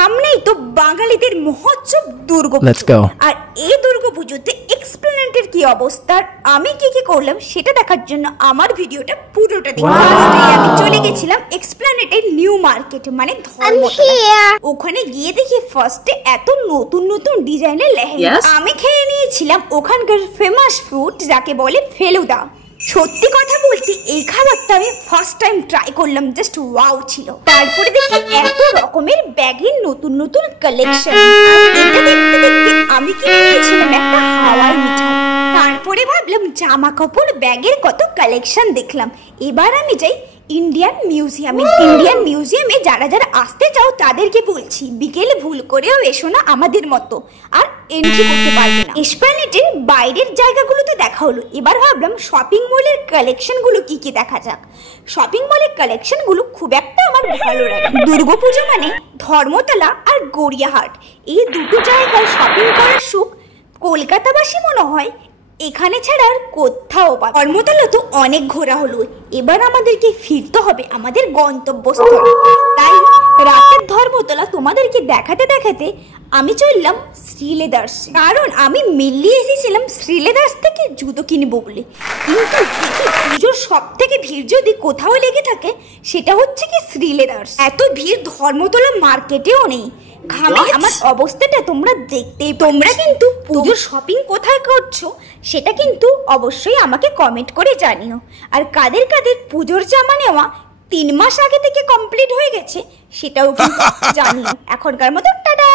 সামনেই তো বাঙালিদের মহোৎসব দুর্গাপুজো। আর এই দুর্গাপুজোতে এক্সপ্লেনেন্টের কি অবস্থা, আমি কি কি করলাম সেটা দেখার জন্য আমার ভিডিওটা পুরোটা দেখুন। আমি চলে গেছিলাম এক্সপ্লেনেটের নিউ মার্কেট মানে ধর্মতলা। ওখানে গিয়ে দেখি ফার্স্টে এত নতুন নতুন ডিজাইনের লেহেঙ্গা। আমি খেয়ে নিয়েছিলাম ওখানকার ফেমাস ফুড যাকে বলে ফেলুদা। সত্যি কথা বলতে এই খাবারটা আমি ফার্স্ট টাইম ট্রাই করলাম, জাস্ট ওয়াও ছিল। তারপরে দেখি এত রকমের ব্যাগের নতুন নতুন কালেকশন। এটা দেখতে দেখতে আমি কিনে নিয়েছিলাম একটা হাওয়াই মিঠাই। তারপরে ভাবলাম জামা কাপড় ব্যাগের কত কালেকশন দেখলাম, এবার আমি যাই ইন্ডিয়ান মিউজিয়ামে। ইন্ডিয়ান মিউজিয়ামে যারা যারা আসতে চাও তাদেরকে বলছি বিকেলে ভুল করেও এসো না আমাদের মতো, আর এন্ট্রি করতে পারবে না। এসপ্ল্যানেডের বাইরের জায়গাগুলো তো দেখা হলো, এবার ভাবলাম শপিং মলের কালেকশনগুলো কি কি দেখা যাক। শপিং মলের কালেকশনগুলো খুব একটা আমার ভালো লাগে। দুর্গাপুজো মানে ধর্মতলা আর গড়িয়াহাট এই দুটো জায়গায় শপিং করার সুখ কলকাতাবাসী মনে হয় এখানে ছাড়া আর কোথাও পাবে। ধর্মতলা তো অনেক ঘোরা হলো, এবার আমাদেরকে ফিরতে হবে আমাদের গন্তব্যস্থলে। তাই রাতের ধর্মতলা তোমাদেরকে দেখাতে দেখাতে আমি চললাম শ্রীলেদার্স, কারণ আমি মেনলি এসেছিলাম শ্রীলেদার্স থেকে জুতো কিনবো বলে। কিন্তু দেখি পুজোর সব থেকে ভিড় যদি কোথাও লেগে থাকে সেটা হচ্ছে কি শ্রীলেদার্স। এত ভিড় ধর্মতলা মার্কেটেও নেই। ঘামে আমার অবস্থাটা তোমরা দেখতেই। তোমরা কিন্তু পুজোর শপিং কোথায় করছো সেটা কিন্তু অবশ্যই আমাকে কমেন্ট করে জানিও। আর কাদের কাদের পুজোর জামা নেওয়া 3 মাস আগে থেকে কমপ্লিট হয়ে গেছে সেটাও কিন্তু জানিও। এখনকার মতো টাটা।